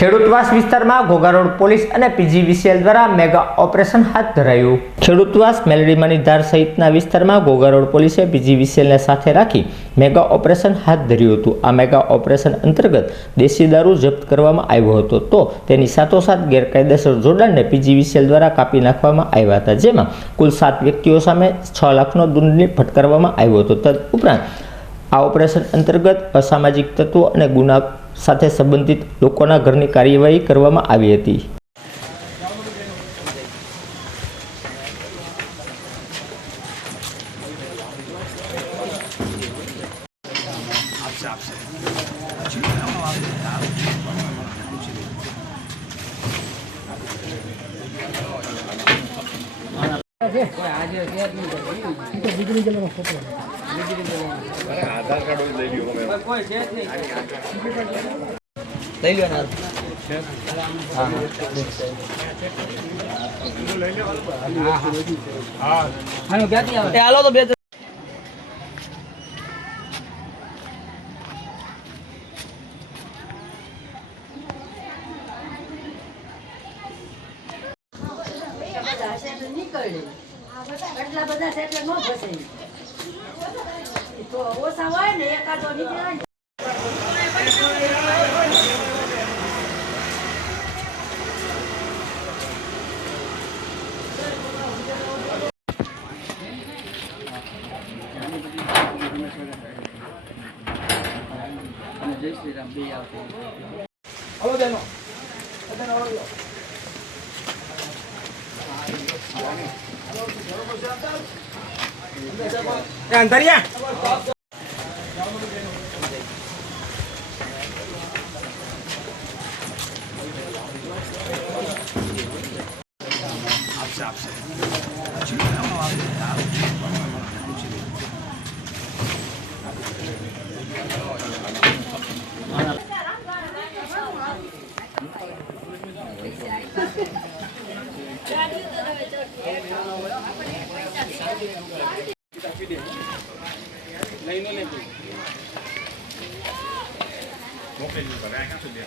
ખેડૂતવાસ વિસ્તારમાં Ghogha road police અને PGVCL દ્વારા મેગા ઓપરેશન હાથ ધરાયું। ખેડૂતવાસ મેલડીમાની ધાર સહિતના વિસ્તારમાં ઘોઘા રોડ પોલીસે પીજીવીસીએલને સાથે રાખી મેગા ઓપરેશન હાથ ધર્યું હતું। આ મેગા ઓપરેશન અંતર્ગત દેશી દારૂ જપ્ત કરવામાં આવ્યો હતો, તો તેની સાથોસાથ ગેરકાયદેસર જોડાણને પીજીવીસીએલ દ્વારા કાપી નાખવામાં આવ્યા હતા, જેમાં કુલ 7 વ્યક્તિઓ સામે 6 લાખનો દંડ ફટકારવામાં આવ્યો હતો। તદુપરાંત આ ઓપરેશન અંતર્ગત અસામાજિક તત્વો અને ગુના સાથે સંબંધિત લોકોના ઘરની કાર્યવાહી કરવામાં આવી હતી। आधार कार्ड लई लो कोई है नहीं लई लो ना हां लई लो हां हां क्या दिया ए आलो तो बे એટલા બધા છે એટલે નો ફસે તો ઓછા હોય ને એકાદો નીકળે ને જય શ્રી રામ બે આવતો હલો દેનો દેનો હલો अंदरिया नहीं नो ले मोके नहीं पड़ा क्या सुन लिया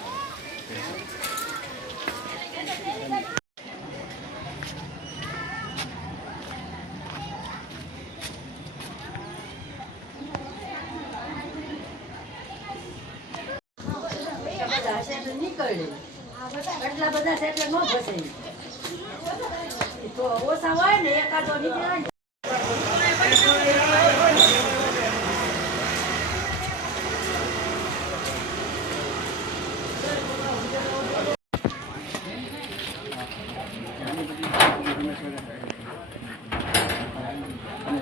એટલા બધા છે એટલે નો ફસે તો ઓછા હોય ને એકાદો નીકળે ને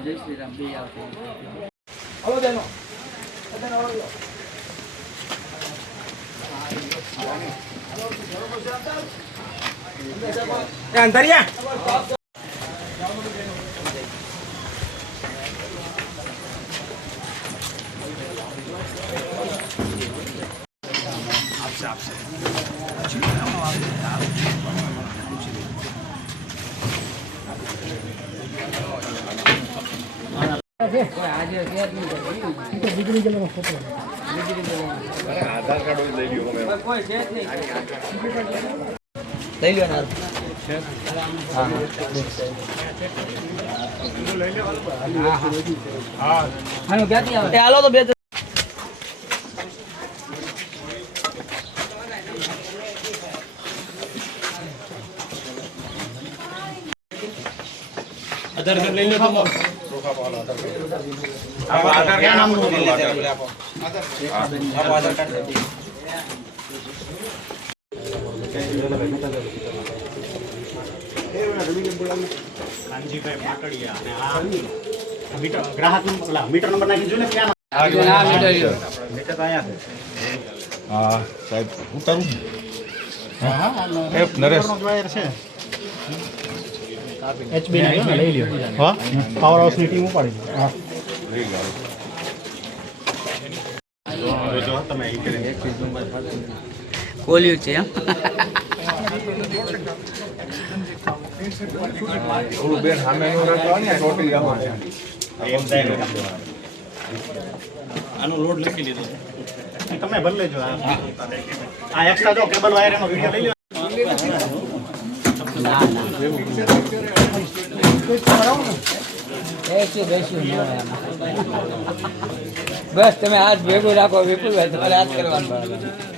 जय श्री राम બે આવતો હલો દેનો દેનો હલો अंदरिया आधार कार्ड लई लो कोई है नहीं लई लो ना हां लई लो हां हां क्या दिया ए आलो तो बे आधार कार्ड ले लो तुम आप आधार क्या नाम लो आप आधार कार्ड कांजीभाई माकड़िया અને આ મીટર ગ્રાહક નંબર મીટર નંબર નાખી જો ને ક્યાં આ મીટર મીટર તો આયા છે હા સાહેબ ઉતારું હા હા એ નરેશ નો વાયર છે એચબી ના લઈ લ્યો હા પાવર હાઉસ ની ટીમ ઉપાડી હા લઈ લો જો તમે ઈ કરે એક ચીજ નંબર કોલ્યું છે ઓલું બેન સામે નો રાખો ને ટોટલી આમાં એમ થાય આનો લોડ લખી લીધો તમે ભર લેજો આ એક્સ્ટ્રા જો કેબલ વાયર એનો વિડિયો લઈ લો બસ તમે હાથ ભેગું રાખો વિપુલભાઈ તમારે હાથ કરવાનું